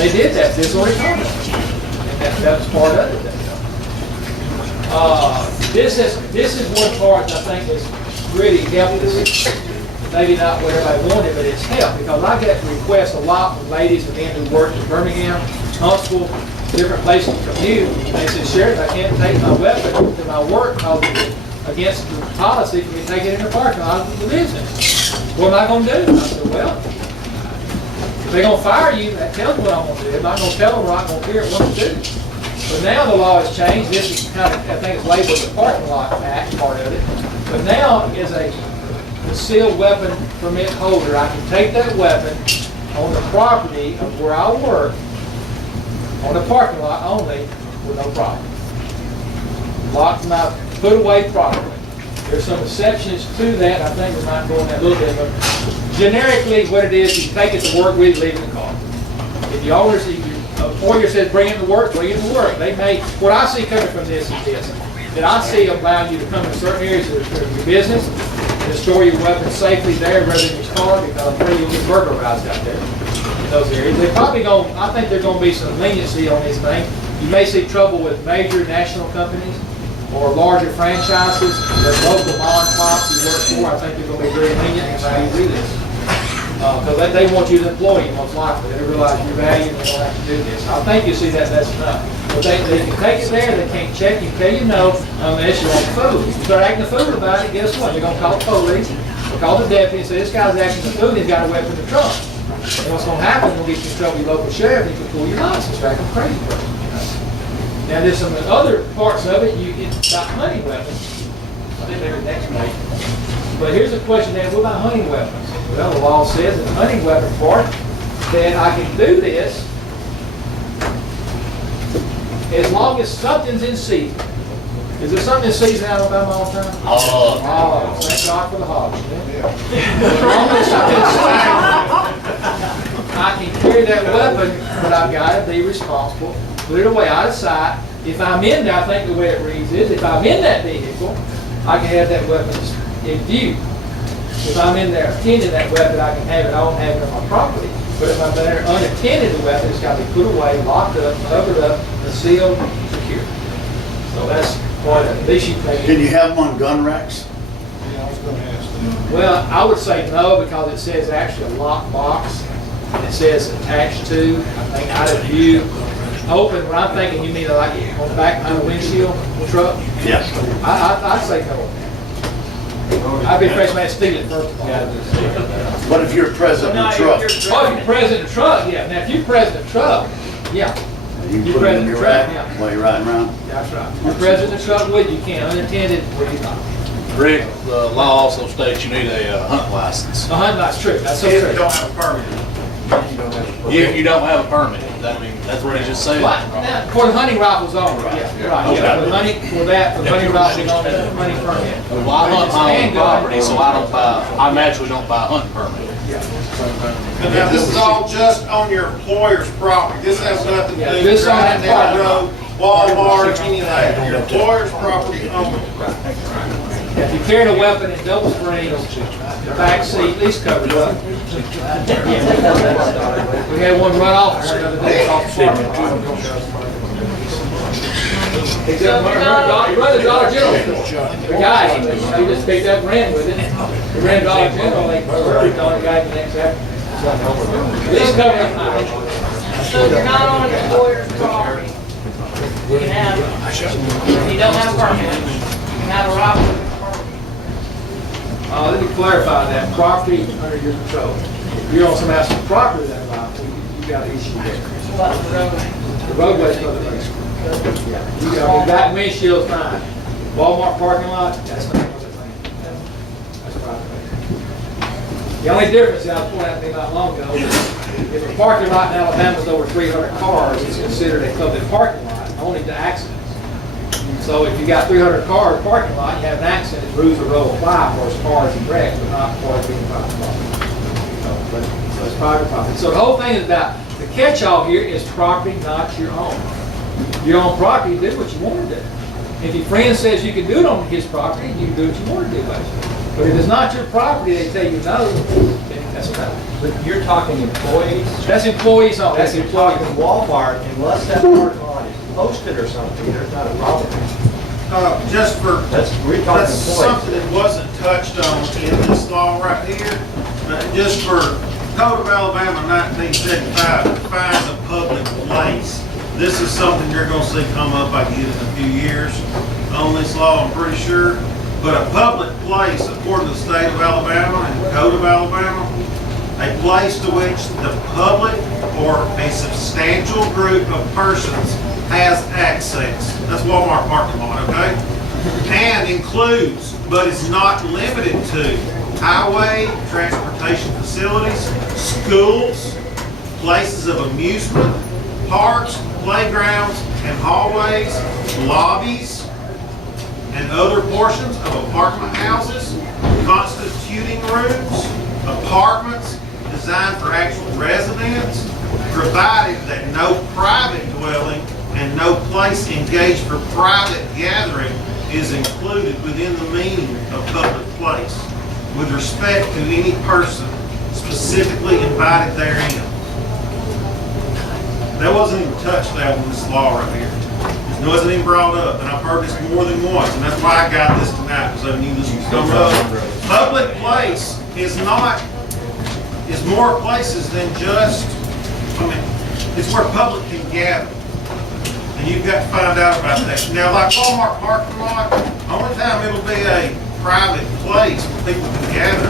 They did that disorderly conduct, and that was part of it. This is one part that I think is really helped us. Maybe not what everybody wanted, but it's helped because I get requests a lot from ladies and men who work in Birmingham, Huntsville, different places to commute. And they say, Sheriff, I can't take my weapon to my work because it's against the policy for me to take it in the parking lot of the business. What am I going to do? I said, well, if they're going to fire you, that tells me what I'm going to do. I'm not going to tell them what I'm going to hear what to do. But now the law has changed. This is kind of, I think it's labeled the Parking Lot Act, part of it. But now, as a concealed weapon permit holder, I can take that weapon on the property of where I work, on the parking lot only, with no problem. Locked my put away properly. There's some exceptions to that. I think we might go in that a little bit, but generically what it is, you take it to work with, leave it in the car. If you always, if your employer says bring it to work, bring it to work. They may, what I see coming from this is this, that I see allowing you to come to certain areas of your business and store your weapons safely there rather than your car, because I'm afraid you'll get burglarized out there in those areas. They're probably going, I think there's going to be some leniency on this thing. You may see trouble with major national companies or larger franchises, the local mom and pops you work for. I think they're going to be very lenient in how you do this. Because they want you as an employee, most likely. They realize your value and they don't have to do this. I think you see that that's enough. But they can take it there, they can't check you, tell you no, unless you're on the fool. If you start acting a fool about it, guess what? They're going to call the police, or call the deputy and say, this guy's acting a fool, he's got a weapon in the trunk. And what's going to happen, they'll get you in trouble with your local sheriff, and you can pull your license back on crazy person. Now there's some other parts of it, you get about hunting weapons. I think they're next page. But here's a question then, what about hunting weapons? Well, the law says in the hunting weapon part that I can do this as long as something's in season. Is there something in season out of Bama all the time? Oh, thank God for the hogs. As long as something's in season, I can carry that weapon, but I've got to be responsible. Put it away out of sight. If I'm in there, I think the way it reads is, if I'm in that vehicle, I can have that weapon in view. If I'm in there attending that weapon, I can have it. I won't have it on my property. But if I'm there unattended, the weapon has got to be put away, locked up, covered up, and sealed, secure. So that's part of it. At least you can. Can you have them on gun racks? Yeah, I was going to ask that. Well, I would say no, because it says actually a locked box. And it says attached to. I think out of view. Open. When I'm thinking, you mean like on the back behind the windshield truck? Yes. I'd say no. I'd be afraid somebody steal it first of all. What if you're president of the truck? Oh, if you're president of the truck, yeah. Now, if you're president of the truck, yeah. You put it in your rack while you're riding around? That's right. If you're president of the truck with you can. Unattended, where you not. Rick, the law also states you need a hunt license. The hunt license, true. That's so If true. you don't have a permit. If you don't have a permit, that's what he just said. Right. Now, for the hunting rifles only, yeah. Right, yeah. For the hunting, for that, for the hunting rifles only, the hunting permit. Well, I hunt my own property, so I naturally don't buy a hunting permit. And now, this is all just on your employer's property. This has nothing to do with This on driving that down the road, Walmart, any of that. Your employer's property only. If you carry a weapon in double screens, the back seat at least covered up. We had one run off the other day off the parking lot. He run the Dollar General store. The guy, he just picked up and ran with it. He ran Dollar General, they buried on the guy the next after. At least covered up. So if you're not on an employer's property, you don't have a permit, you have a rifle. Let me clarify that, property under your control. If you're on somebody else's property, that rifle, you got an issue there. What's the roadway? The roadway's for the place. Yeah, you got, that windshield's fine. Walmart parking lot, that's not what they're saying. That's private. The only difference, and I was pointing out to me not long ago, if a parking lot in Alabama's over 300 cars, it's considered a public parking lot, only to accidents. So if you got 300 cars parking lot, you have an accident, rules of road apply for as cars and wrecks, but not for it being private property. So it's private property. So the whole thing is about, the catch-all here is property not your own. Your own property, do what you want to do. If your friend says you can do it on his property, you can do what you want to do, basically. But if it's not your property, they tell you no, then that's okay. But you're talking employees? That's employees only. That's you're talking Walmart, unless that parking lot is posted or something, there's not a problem. Just for, We're talking that's employees. something that wasn't touched on in this law right here. Just for Code of Alabama 1975 defines a public place. This is something you're gonna see come up, I get in a few years on this law, I'm pretty sure. But a public place, according to the state of Alabama and the Code of Alabama, a place to which the public or a substantial group of persons has access. That's Walmart parking lot, okay? And includes, but is not limited to, highway, transportation facilities, schools, places of amusement, parks, playgrounds, and hallways, lobbies, and other portions of apartment houses, constituting rooms, apartments designed for actual residents, provided that no private dwelling and no place engaged for private gathering is included within the meaning of public place, with respect to any person specifically invited therein. That wasn't even touched out in this law right here. It wasn't even brought up, and I've heard this more than once, and that's why I got this tonight, because I knew this was coming up. Public place is more places than just, it's where public can gather. And you've got to find out about that. Now, like Walmart parking lot, only time it'll be a private place where people can gather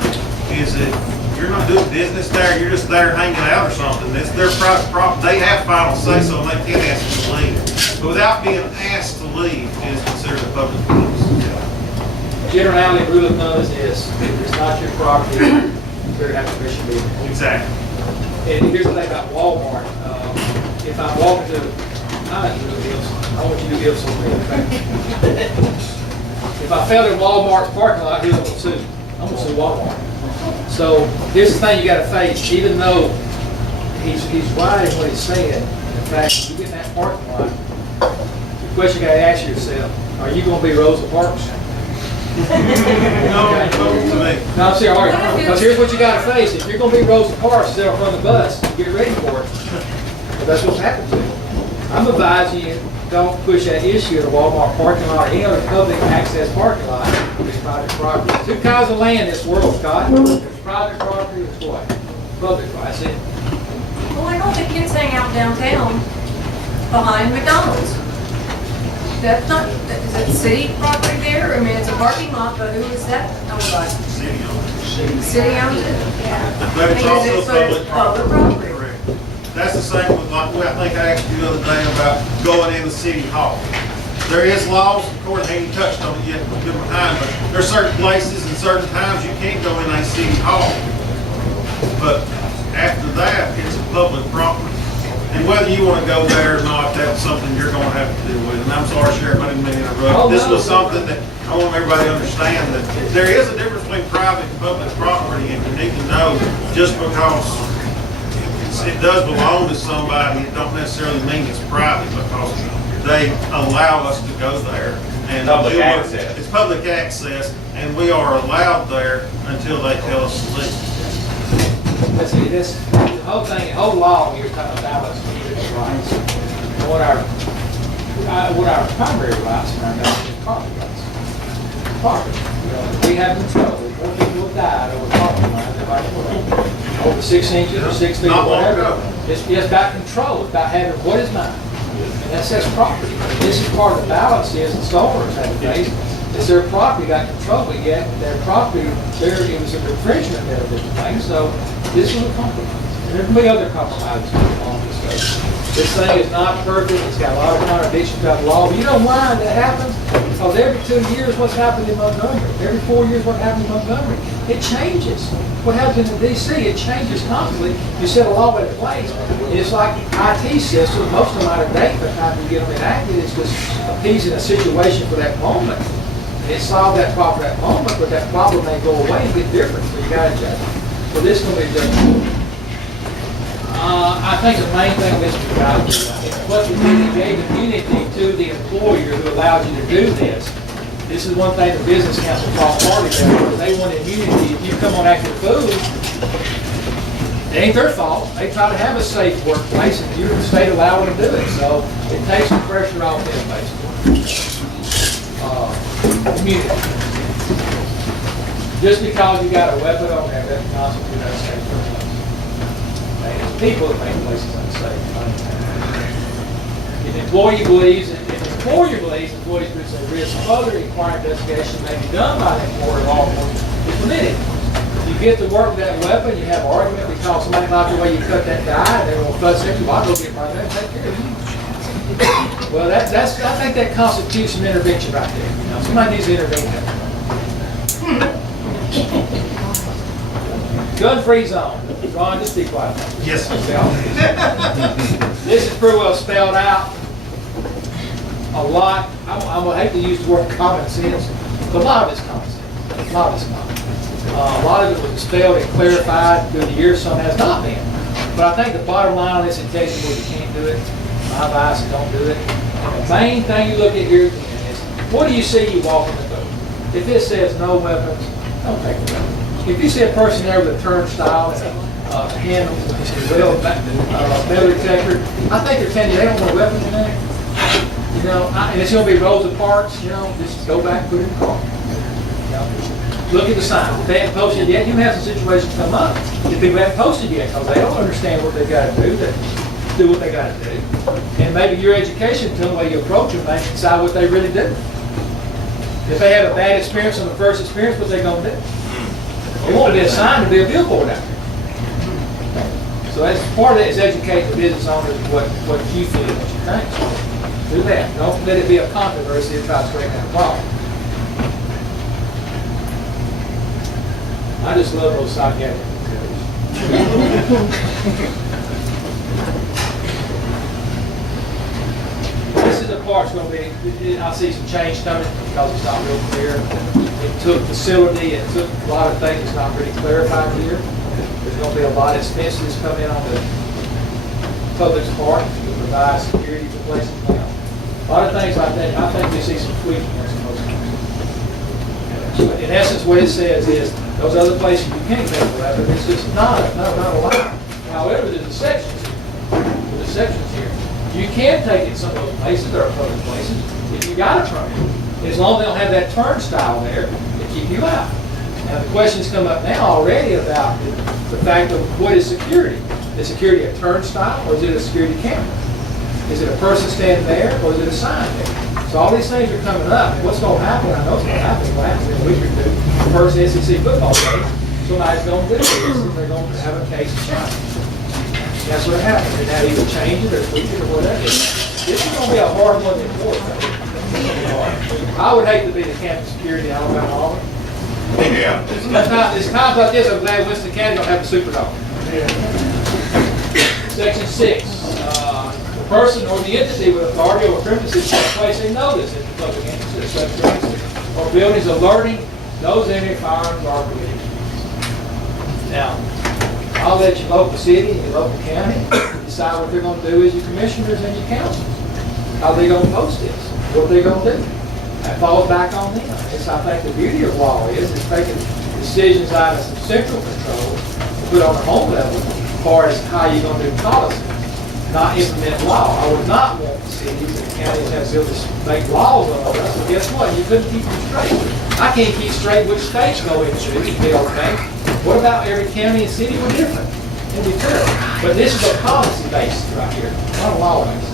is if you're not doing business there, you're just there hanging out or something. It's their private property. They have final say so, and they can ask you to leave. But without being asked to leave, it is considered a public place. Generality, rule of thumb is this: if it's not your property, you better have permission to be there. Exactly. And here's the thing about Walmart. If I walk into, I want you to give something. If I fail in Walmart's parking lot, here's what I'm sue. I'm gonna sue Walmart. So here's the thing you gotta face, even though he's right in what he's saying, in fact, if you get in that parking lot, the question you gotta ask yourself, are you gonna be Rosa Parks? No, to me. No, I'm serious, all right, because here's what you gotta face, if you're gonna be Rosa Parks, sit up on the bus, get ready for it. But that's what's happened to you. I'm advising you, don't push that issue in a Walmart parking lot or any other public access parking lot with private property. Two kinds of land in this world, Scott. There's private property, there's what? Public property. I said, Well, I don't think kids hang out downtown behind McDonald's. That's not, is it city property there? I mean, it's a parking lot, but who is that owned by? City owns it. City owns it? Yeah. But it's Because also public public property. property. Correct. That's the same with, like, I think I asked you the other day about going into City Hall. There is laws, of course, I ain't touched on it yet, we've been behind, but there's certain places and certain times you can't go in a City Hall. But after that, it's a public property. And whether you want to go there or not, that's something you're going to have to deal with. And I'm sorry, Sheriff, I didn't mean to interrupt. Oh, This no. was something that I want everybody to understand, that there is a difference between private and public property, and you need to know, just because it does belong to somebody, it don't necessarily mean it's private, because they allow us to go there. And Public deal with- access. It's public access, and we are allowed there until they tell us to leave. but see, this, the whole thing, the whole law, you're talking about is community rights. And what our primary rights in our nation is property rights. Property. You know, we have control. More people have died over property lines than by the world. Over 6 inches or 6 feet or Not long whatever. ago. It's about control, it's about having what is mine. And that says property. This is part of the balance is the owners have to face. It's their property got control, but yet their property, it was an infringement there of different things. So this was a compromise. And there can be other compromises along this way. This thing is not perfect. It's got a lot of contradictions about the law. But you know why that happens? Because every 2 years, what's happened in Montgomery? Every 4 years, what happened in Montgomery? It changes. What happens in D.C., it changes constantly. You set a law in place. And it's like IT systems. Most of them out of date by the time you get them enacted. It's just appeasing a situation for that moment. And it solved that problem at that moment, but that problem may go away and get different. So you got to adjust. So this is going to be adjusted. I think the main thing this is about is what we gave immunity to the employer who allowed you to do this. This is one thing the business council fought hard about, because they wanted on the immunity, if you come on active food, it ain't their fault. They try to have a safe workplace, and you're the state allowing them to do it, so it takes the pressure off them, basically. Immunity. Just because you got a weapon on there doesn't constitute unsafe workplace. It's people that make places unsafe. If the employee believes, if the employer believes employees present a risk, further required investigation may be done by the employer law enforcement if permitted. If you get to work with that weapon, you have argument because somebody like the way you cut that die, and they're going to fuss at you, well, I'll go get my gun and take care of you. Well, I think that constitutes an intervention right there. You know, somebody needs to intervene there. Gun-free zone. Ron, just be quiet. Yes, sir. This is pretty well spelled out. A lot. I'm gonna hate to use the word common sense, but a lot of it's common sense. A lot of it's common. A lot of it was spelled and clarified through the years. Some has not been. But I think the bottom line on this, in cases where you can't do it, my advice is don't do it. The main thing you look at here again is, what do you see you walking the door? If it says no weapons, don't take the weapon. If you see a person there with a turnstile and a handle, metal detector, I think they're telling you they don't want a weapon in there. You know, and it's going to be rows of parts, you know, just go back and put it in the car. You know, look at the sign. If they haven't posted yet, you have some situations come up. If people haven't posted yet, because they don't understand what they got to do, they do what they got to do. And maybe your education, tell them the way you approach them, they decide what they really do. If they have a bad experience on the first experience, what they going to do? They won't be assigned to be a billboard out there. So that's part of it is educate the business owners what you feel, what you think. Do that. Don't let it be a controversy to try to straighten out a problem. I just love those psychiatric details. This is the part's going to be, I see some change coming because it's not real clear. It took facility, it took a lot of things that's not really clarified here. There's going to be a lot of expenses coming in on the public's part to provide security for places now. A lot of things like that, I think we see some tweaking there. In essence, what it says is, those other places you can't take a weapon, it's just not allowed. However, there's exceptions here. There's exceptions here. You can take it some of those places, there are public places, if you got a permit. As long as they don't have that turnstile there to keep you out. Now, the questions come up now already about the fact of what is security? Is security a turnstile or is it a security camera? Is it a person standing there or is it a sign there? So all these things are coming up. And what's going to happen, I know it's going to happen, what happens in a week or two, the first SEC football game, somebody's going to do this and they're going to have a case of challenge. That's what happens. And now either change it or tweak it or whatever. This is going to be a hard one to enforce. I would hate to be the campus security in Alabama Auburn. Yeah. It's times like this, I'm glad Winston County don't have a superdome. Section 6, the person or the entity with authority over premises shall place a notice at the public entrance of such premises or buildings alerting those entering firearms are permitted. Now, I'll let your local city and your local county decide what they're going to do as your commissioners and your councils. How they going to post this? What they're going to do? That falls back on them. It's, I think the beauty of law is taking decisions out of some central control and put on the home level as far as how you're going to do policy, not implement law. I would not want the cities and the counties have to make laws on us. So guess what? You couldn't keep them straight. I can't keep straight which states go into the bill thing. What about every county and city were different? It'd be terrible. But this is a policy basis right here, not a law basis.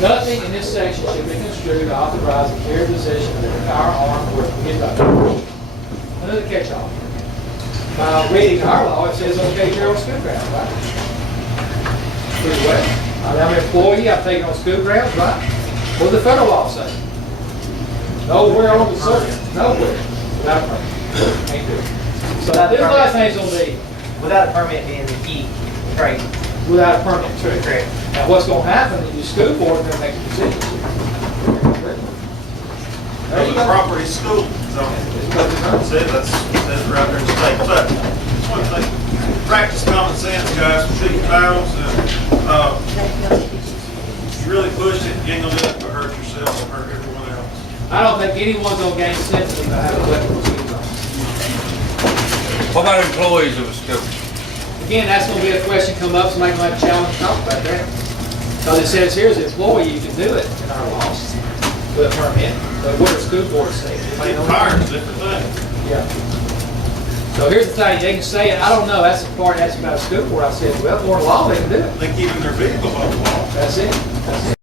Nothing in this section should be construed to authorize the carry possession of a firearm or prohibited by another catch-all. By reading our law, it says okay here on school grounds, right? Pretty well. I'm an employee, I'm taking on school grounds, right? What does the federal law say? Nowhere on the circuit, nowhere, without a permit. Can't do it. So this last thing's gonna be Without a permit being the key, right? without a permit, too. Correct. Now, what's going to happen is your school board is going to make a decision. There you The go. property school zone. Says that's right there in the state. So, just want to say, practice common sense, guys, with these battles. You really push it, you ain't gonna do it to hurt yourself or hurt everyone else. I don't think anyone's going to gain sense about having a weapon in the school zone. What about employees of a school? Again, that's gonna be a question come up, somebody might challenge talk about that. Because it says here, as an employee, you can do it in our laws, with a permit, but what does school board say? Anybody know? Cars, different thing. Yeah. So here's the thing, they can say it, I don't know, that's the part that's about a school board, I said, well, for law, they can do it. They keeping their vehicles on the law. That's it. That's it.